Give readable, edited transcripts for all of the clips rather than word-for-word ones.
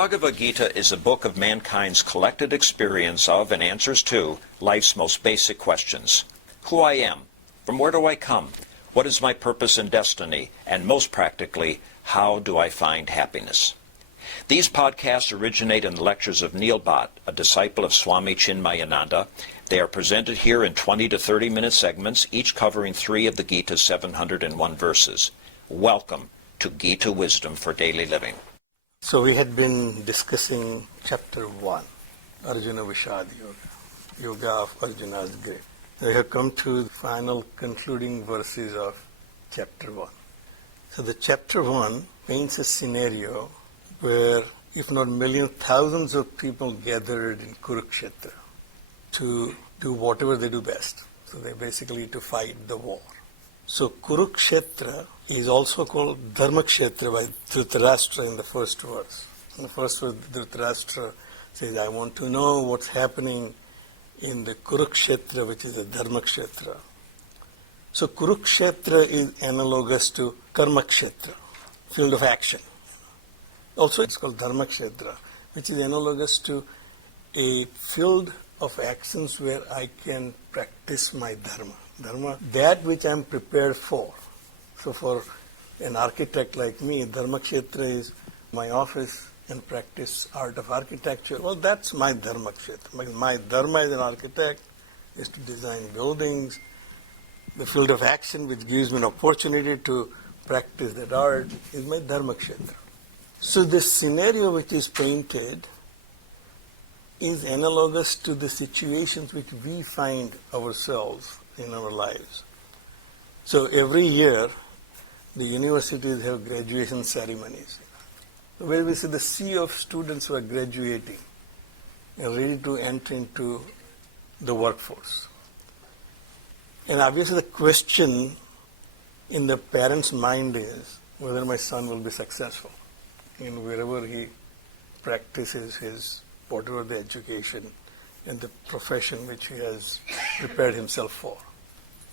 Bhagavad Gita is a book of mankind's collected experience of and answers to life's most basic questions. Who I am, from where do I come, what is my purpose and destiny, and most practically, how do I find happiness? These podcasts originate in the lectures of Neil Bhatt, a disciple of Swami Chinmayananda. They are presented here in 20 to 30-minute segments, each covering 3 of the Gita's 701 verses. Welcome to Gita Wisdom for Daily Living. So we had been discussing chapter 1, Arjuna Vishad Yoga, Yoga of Arjuna's grave. We have come to the final concluding verses of chapter 1. So the chapter 1 paints a scenario where, if not millions, thousands of people gathered in Kurukshetra to do whatever they do best. So they basically to fight the war. So Kurukshetra is also called Dharmakshetra by Dhritarashtra in the first verse. In the first verse, Dhritarashtra says, I want to know what's happening in the Kurukshetra, which is the Dharmakshetra. So Kurukshetra is analogous to Karmakshetra, field of action. Also it's called Dharmakshetra, which is analogous to a field of actions where I can practice my dharma. Dharma, that which I'm prepared for. So for an architect like me, Dharmakshetra is my office and practice art of architecture. Well, that's my Dharmakshetra. My dharma as an architect is to design buildings. The field of action which gives me an opportunity to practice that art is my Dharmakshetra. So this scenario which is painted is analogous to the situations which we find ourselves in our lives. So every year, the universities have graduation ceremonies, where we see the sea of students who are graduating and ready to enter into the workforce. And obviously the question in the parent's mind is whether my son will be successful in wherever he practices his, whatever the education and the profession which he has prepared himself for.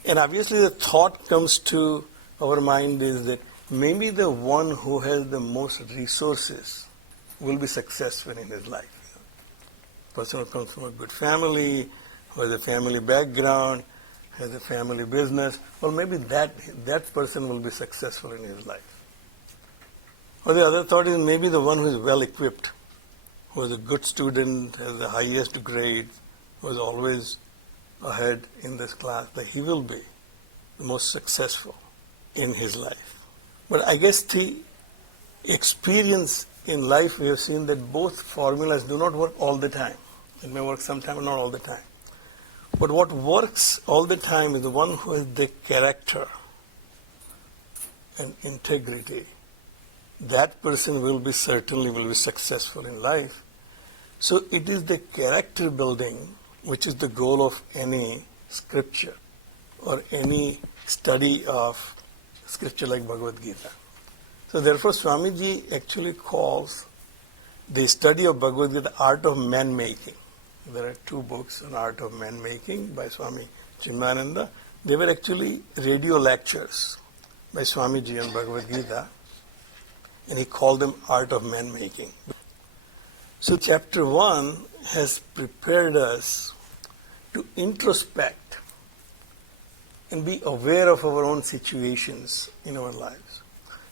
And obviously the thought comes to our mind is that maybe the one who has the most resources will be successful in his life. Person who comes from a good family, who has a family background, has a family business, well, maybe that person will be successful in his life. Or the other thought is maybe the one who is well equipped, who is a good student, has the highest grade, who is always ahead in this class, that he will be the most successful in his life. But I guess the experience in life, we have seen that both formulas do not work all the time. It may work sometime, but not all the time. But what works all the time is the one who has the character and integrity. That person will be successful in life. So it is the character building which is the goal of any scripture or any study of scripture like Bhagavad Gita. So therefore Swamiji actually calls the study of Bhagavad Gita the art of man-making. There are 2 books on art of man-making by Swami Chinmayananda. They were actually radio lectures by Swamiji on Bhagavad Gita, and he called them art of man-making. So chapter 1 has prepared us to introspect and be aware of our own situations in our lives.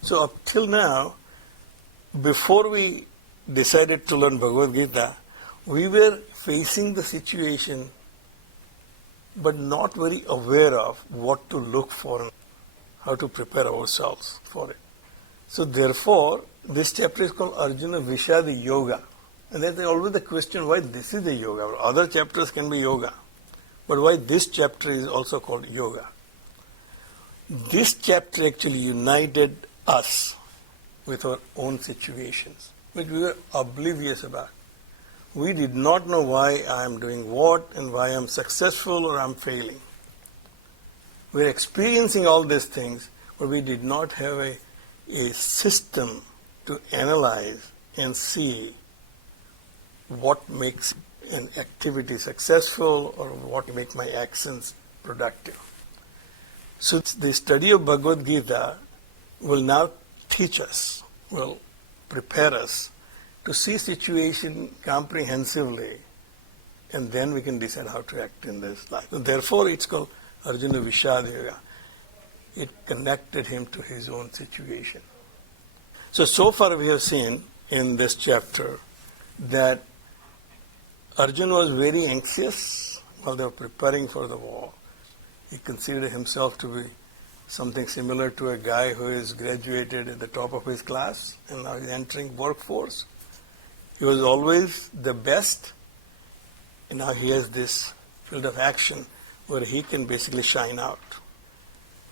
So up till now, before we decided to learn Bhagavad Gita, we were facing the situation but not very aware of what to look for and how to prepare ourselves for it. So therefore, this chapter is called Arjuna Vishad Yoga. And there's always the question why this is a yoga. Other chapters can be yoga. But why this chapter is also called yoga? This chapter actually united us with our own situations, which we were oblivious about. We did not know why I am doing what and why I am successful or I am failing. We are experiencing all these things, but we did not have a system to analyze and see what makes an activity successful or what make my actions productive. So the study of Bhagavad Gita will now teach us, will prepare us to see situation comprehensively, and then we can decide how to act in this life. And therefore, it's called Arjuna Vishad Yoga. It connected him to his own situation. So far we have seen in this chapter that Arjuna was very anxious while they were preparing for the war. He considered himself to be something similar to a guy who is graduated at the top of his class and now is entering workforce. He was always the best, and now he has this field of action where he can basically shine out.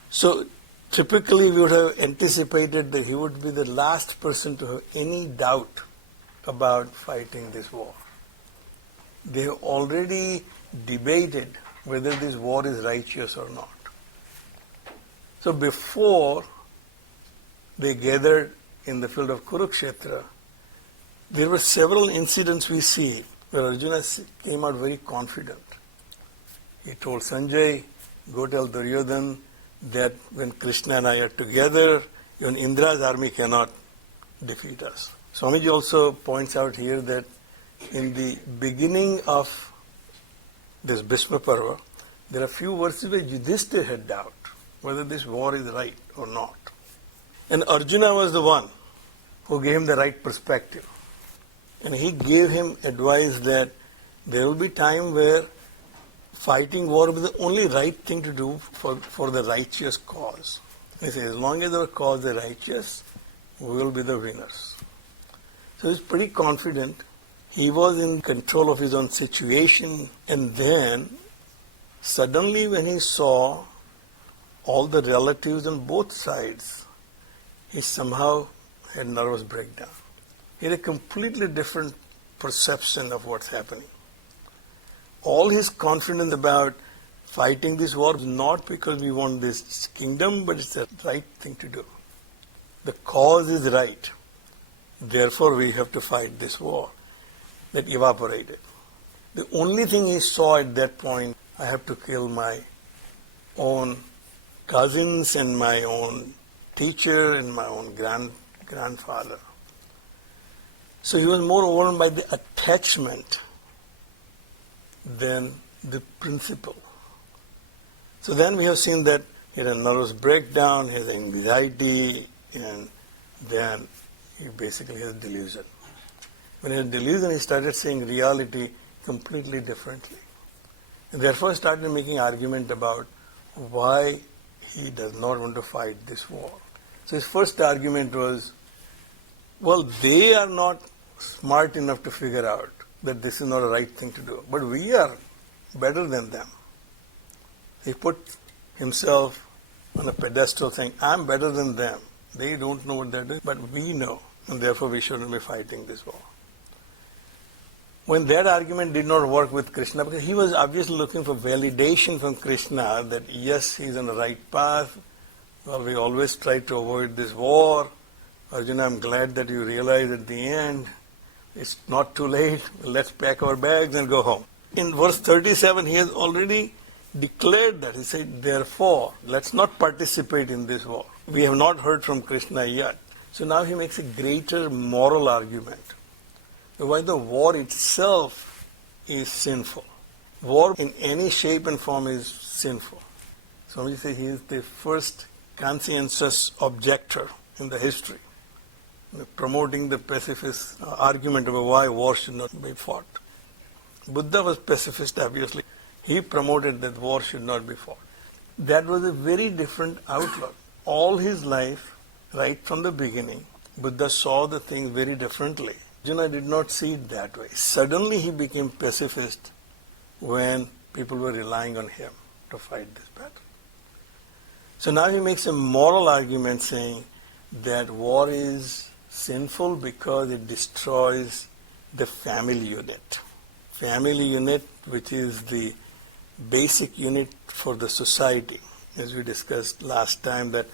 So typically we would have anticipated that he would be the last person to have any doubt about fighting this war. They have already debated whether this war is righteous or not. So before they gathered in the field of Kurukshetra, there were several incidents we see where Arjuna came out very confident. He told Sanjay, go tell Duryodhana that when Krishna and I are together, even Indra's army cannot defeat us. Swamiji also points out here that in the beginning of this Bhishma Parva, there are few verses where Yudhishthira had doubt whether this war is right or not. And Arjuna was the one who gave him the right perspective. And he gave him advice that there will be time where fighting war will be the only right thing to do for the righteous cause. He says, as long as our cause is righteous, we will be the winners. So he's pretty confident. He was in control of his own situation, and then suddenly when he saw all the relatives on both sides, he somehow had nervous breakdown. He had a completely different perception of what's happening. All his confidence about fighting this war is not because we want this kingdom, but it's the right thing to do. The cause is right. Therefore, we have to fight this war. That evaporated. The only thing he saw at that point, I have to kill my own cousins and my own teacher and my own grandfather. So he was more overwhelmed by the attachment than the principle. So then we have seen that he had a nervous breakdown, he has anxiety, and then he basically has delusion. When he had delusion, he started seeing reality completely differently. And therefore he started making argument about why he does not want to fight this war. So his first argument was, well, they are not smart enough to figure out that this is not a right thing to do. But we are better than them. He put himself on a pedestal saying, I'm better than them. They don't know what they're doing, but we know, and therefore we shouldn't be fighting this war. When that argument did not work with Krishna, because he was obviously looking for validation from Krishna that yes, he's on the right path. Well, we always try to avoid this war. Arjuna, I'm glad that you realize at the end, it's not too late. Let's pack our bags and go home. In verse 37, he has already declared that. He said, therefore, let's not participate in this war. We have not heard from Krishna yet. So now he makes a greater moral argument. Why the war itself is sinful. War in any shape and form is sinful. Somebody says he is the first conscientious objector in the history, promoting the pacifist argument about why war should not be fought. Buddha was pacifist, obviously. He promoted that war should not be fought. That was a very different outlook. All his life, right from the beginning, Buddha saw the things very differently. Arjuna did not see it that way. Suddenly he became pacifist when people were relying on him to fight this battle. So now he makes a moral argument saying that war is sinful because it destroys the family unit. Family unit, which is the basic unit for the society. As we discussed last time, that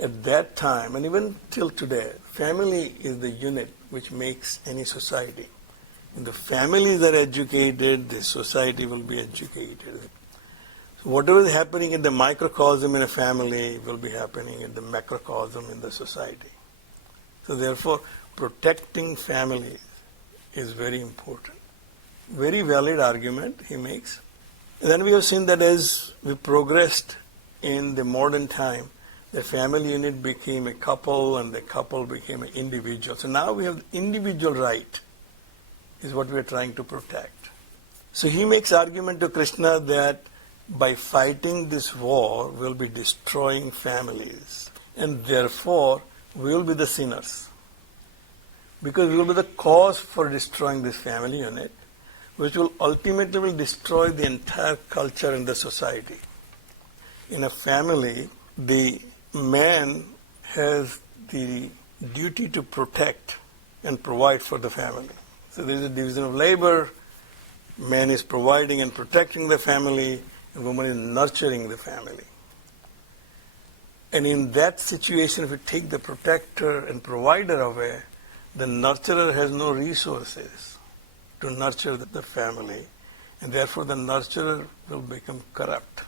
at that time, and even till today, family is the unit which makes any society. When the families are educated, the society will be educated. So whatever is happening in the microcosm in a family will be happening in the macrocosm in the society. So therefore, protecting families is very important. Very valid argument he makes. And then we have seen that as we progressed in the modern time, the family unit became a couple and the couple became an individual. So now we have individual right is what we are trying to protect. So he makes argument to Krishna that by fighting this war, we'll be destroying families. And therefore, we will be the sinners. Because we will be the cause for destroying this family unit, which will ultimately destroy the entire culture and the society. In a family, the man has the duty to protect and provide for the family. So there is a division of labor. Man is providing and protecting the family, and woman is nurturing the family. And in that situation, if you take the protector and provider away, the nurturer has no resources to nurture the family, and therefore the nurturer will become corrupt.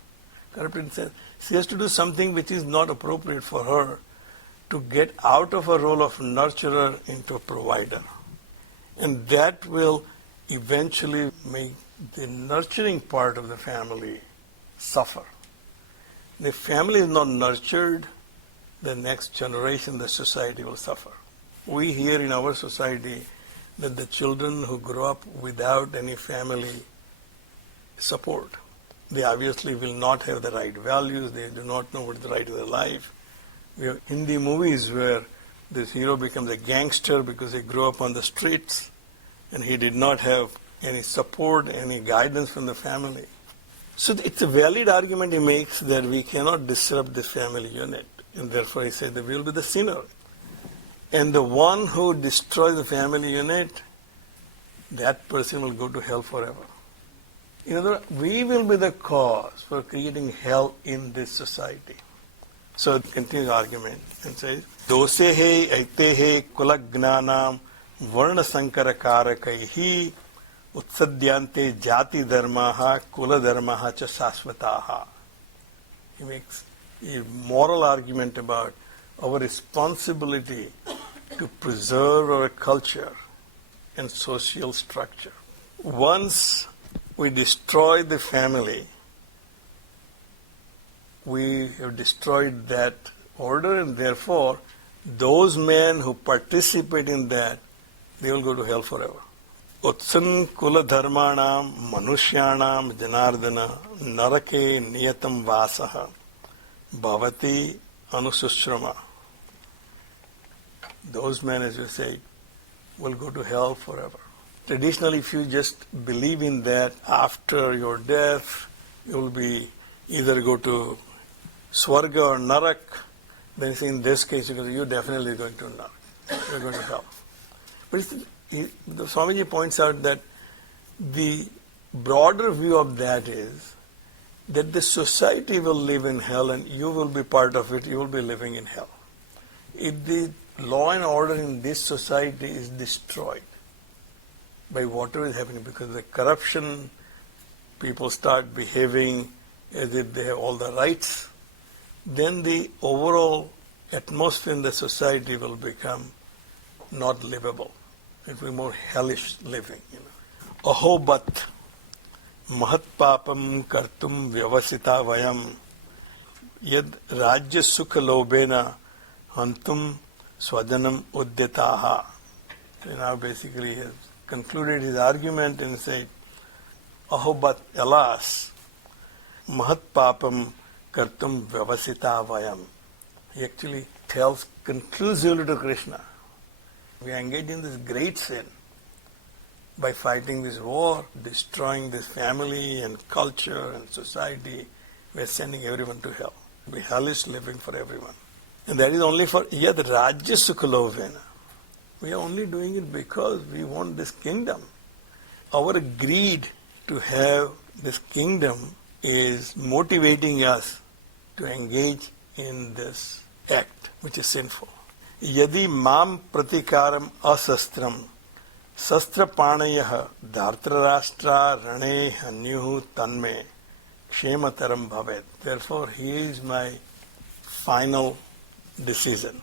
Corrupt in the sense, she has to do something which is not appropriate for her to get out of a role of nurturer into a provider. And that will eventually make the nurturing part of the family suffer. The family is not nurtured, the next generation, the society will suffer. We hear in our society that the children who grow up without any family support, they obviously will not have the right values, they do not know what is the right of their life. We have Hindi movies where this hero becomes a gangster because he grew up on the streets and he did not have any support, any guidance from the family. So it's a valid argument he makes that we cannot disrupt this family unit, and therefore he said that we will be the sinner. And the one who destroys the family unit, that person will go to hell forever. In other words, we will be the cause for creating hell in this society. So it continues the argument and says, Dosehe aitehe kulagnanam varna sankara karakaihi utsadyante jati dharmaha kula dharmaha cha sasvataha. He makes a moral argument about our responsibility to preserve our culture and social structure. Once we destroy the family, we have destroyed that order, and therefore those men who participate in that, they will go to hell forever. Utsan kula dharmanam manushyanam janardana narake niyatam vasaha bhavati anusushrama. Those men, as you say, will go to hell forever. Traditionally, if you just believe in that, after your death, you will be either go to Swarga or Narak, then in this case, you're definitely going to Narak. You're going to hell. But the Swamiji points out that the broader view of that is that the society will live in hell and you will be part of it, you will be living in hell. If the law and order in this society is destroyed by whatever is happening, because of the corruption, people start behaving as if they have all the rights, then the overall atmosphere in the society will become not livable. It will be more hellish living. Ahobat mahat papam kartum vyavasita vayam yad rajya sukha lobena hantum swajanam udyataha. So now basically he has concluded his argument and said, Ahobat, alas, mahat papam kartum vyavasita vayam. He actually tells conclusively to Krishna, we engage in this great sin by fighting this war, destroying this family and culture and society. We are sending everyone to hell. We hellish living for everyone. And that is only for yad rajya sukhalovena. We are only doing it because we want this kingdom. Our greed to have this kingdom is motivating us to engage in this act, which is sinful. Yadi mam pratikaram asastram sastra panayah dhartarashtra rane hanyuhu tanme kshemataram bhavet. Therefore, here is my final decision,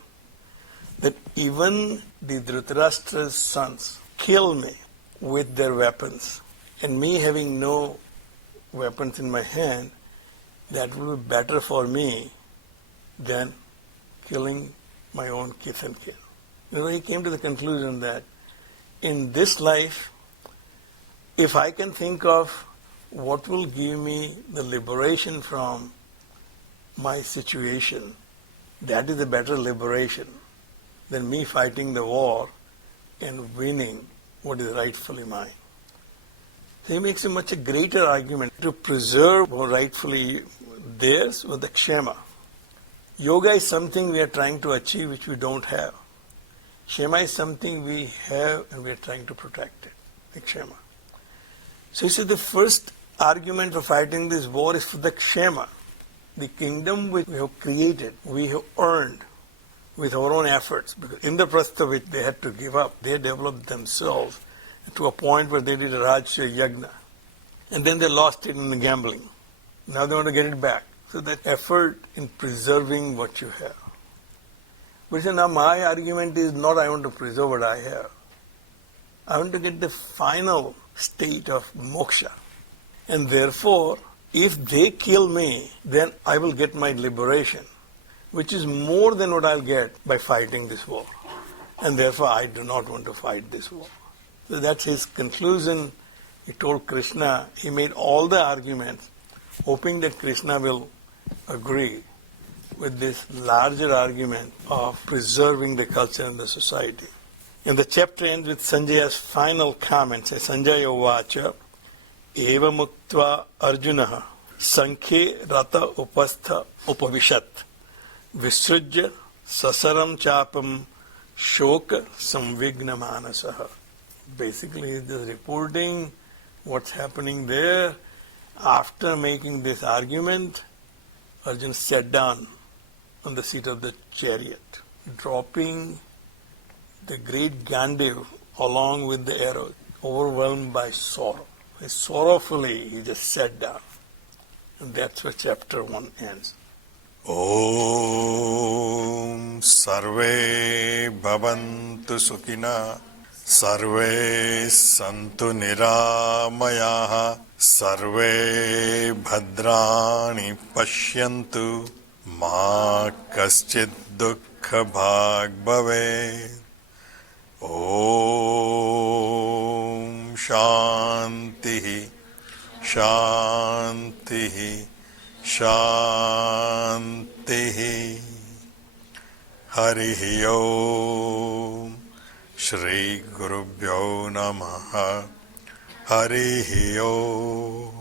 that even the Dhritarashtra's sons kill me with their weapons, and me having no weapons in my hand, that will be better for me than killing my own kith and kin. He came to the conclusion that in this life, if I can think of what will give me the liberation from my situation, that is a better liberation than me fighting the war and winning what is rightfully mine. So he makes a much greater argument to preserve what rightfully theirs with the kshema. Yoga is something we are trying to achieve which we don't have. Kshema is something we have and we are trying to protect it, the kshema. So he said the first argument for fighting this war is for the kshema, the kingdom which we have created, we have earned with our own efforts. Because in the process of which they had to give up, they developed themselves to a point where they did a Rajya Yagna. And then they lost it in the gambling. Now they want to get it back. So that effort in preserving what you have. But now my argument is not I want to preserve what I have. I want to get the final state of moksha. And therefore, if they kill me, then I will get my liberation, which is more than what I'll get by fighting this war. And therefore, I do not want to fight this war. So that's his conclusion. He told Krishna, he made all the arguments, hoping that Krishna will agree with this larger argument of preserving the culture and the society. And the chapter ends with Sanjaya's final comments. Sanjaya Uvacha, Eva Muktva Arjuna, Sankhe Rata Upastha Upavishat, Visrujya Sasaram Chapam Shoka Samvigna Manasaha. Basically, he's just reporting what's happening there. After making this argument, Arjuna sat down on the seat of the chariot, dropping the great Gandiv along with the arrow, overwhelmed by sorrow. Sorrowfully, he just sat down. And that's where chapter 1 ends. Om Sarve Bhavantu Sukhina Sarve Santu Niramayaha Sarve Bhadrani Pashyantu Ma Kaschid Dukkha Bhag Bhave. Om Shanti Shanti Shanti. Harihi Om. Shri Gurubhyo Namaha. Harihi Om.